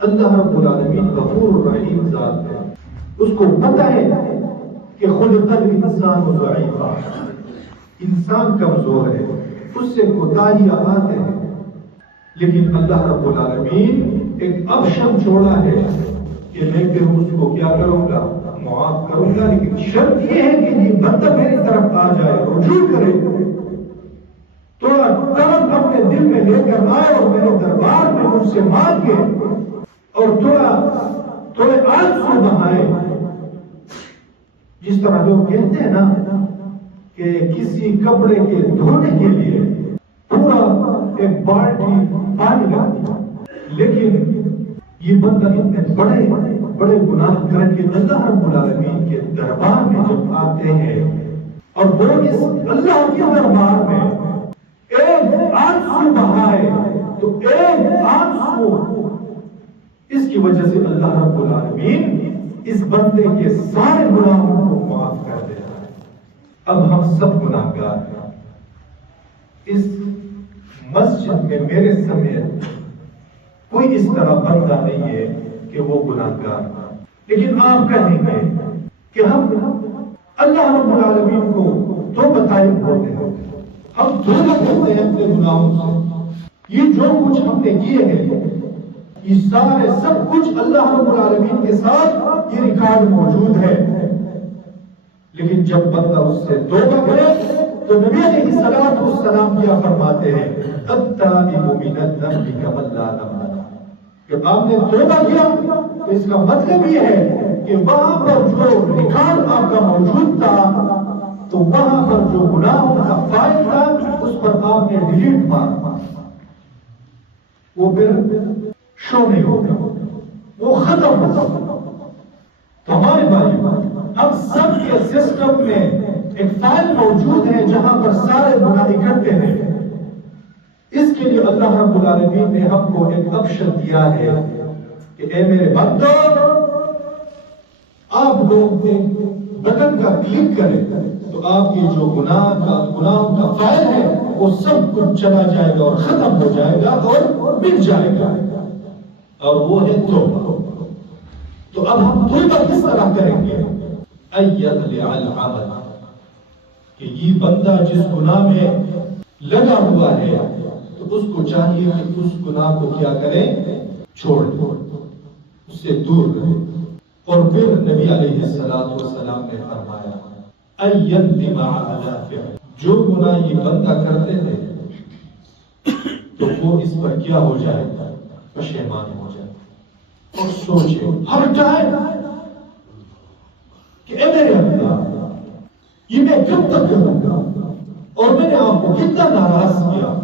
اللہ رب العالمین غفور الرحیم ذات ہے، اس کو پتہ ہے کہ خلق الانسان ضعیفا، انسان کمزور ہے، اس سے کوتاہیاں آتے ہیں، لیکن اللہ رب العالمین ایک آپشن چھوڑا ہے کہ میں پھر اس کو کیا کروں گا، معاف کروں گا، لیکن شرط یہ ہے کہ یہ بندہ میری طرف آ جائے، رجوع کرے، تھوڑا طرف اپنے دل میں لے کر آئے اور میرے دربار میں مجھ سے مانگے اور تھوڑے آنسو بہائے۔ جس طرح لوگ کہتے ہیں نا کہ کسی کپڑے کے دھونے کے لیے پورا ایک بالٹی پانی لگتی ہے، لیکن یہ بندہ اتنے بڑے بڑے گناہ کر کے اللہ رب العالمین کے دربار میں جب آتے ہیں اور وہ اس اللہ کے دربار میں ایک آنسو بہائے تو ایک آنسو اس کی وجہ سے اللہ رب العالمین اس بندے کے سارے گناہوں کو معاف کر دیتا ہے۔ اب ہم سب گناہگار ہیں، اس مسجد میں میرے سمیت کوئی اس طرح بندہ نہیں ہے کہ وہ گناہگار، لیکن آپ کہیں گے کہ ہم اللہ رب العالمین کو تو بتائے ہوتے ہیں، ہم توبہ کرتے ہیں اپنے گناہوں سے، یہ جو کچھ ہم نے کیے ہیں یہ سارے سب کچھ اللہ رب العالمین کے ساتھ یہ ریکارڈ موجود ہے، لیکن جب بندہ اس سے توبہ کرے تو نبی علیہ السلام کیا فرماتے ہیں، التائب من الذنب کمن لا ذنب له، کہ آپ نے توبہ کیا تو اس کا مطلب یہ ہے کہ وہاں پر جو ریکارڈ آپ کا موجود تھا تو وہاں پر جو گناہوں کا فائل تھا اس پر آپ نے ڈیلیٹ مارا، وہ پھر شو نہیں ہوگا، وہ ختم ہوگا۔ تو ہمارے بھائی اب سب کے سسٹم میں ایک فائل موجود ہے جہاں پر سارے گناہ اکٹھے ہیں۔ اس کے لیے اللہ رب العالمین نے ہم کو ایک آپشن دیا ہے کہ اے میرے بندو، آپ لوگ بٹن کا کلک کریں تو آپ کی جو گناہوں کا فائل ہے وہ سب کچھ چلا جائے گا اور ختم ہو جائے گا اور مٹ جائے گا، اور وہ ہے توبہ۔ تو اب ہم توبہ کس طرح کریں گے؟ ایضلع العمل، کہ یہ بندہ جس گناہ میں لگا ہوا ہے تو اس کو چاہیے کہ اس گناہ کو کیا کرے، چھوڑ اس سے دور رہے۔ اور پھر نبی علیہ السلام نے فرمایا ایندم علی فعل، جو گناہ یہ بندہ کرتے تھے تو وہ اس پر کیا ہو جائے گا، پشیمان ہو جائے، اور سوچے ہر ٹائم کہ اے میرے اللہ یہ میں کب تک کروں گا، اور میں نے آپ کو کتنا ناراض کیا،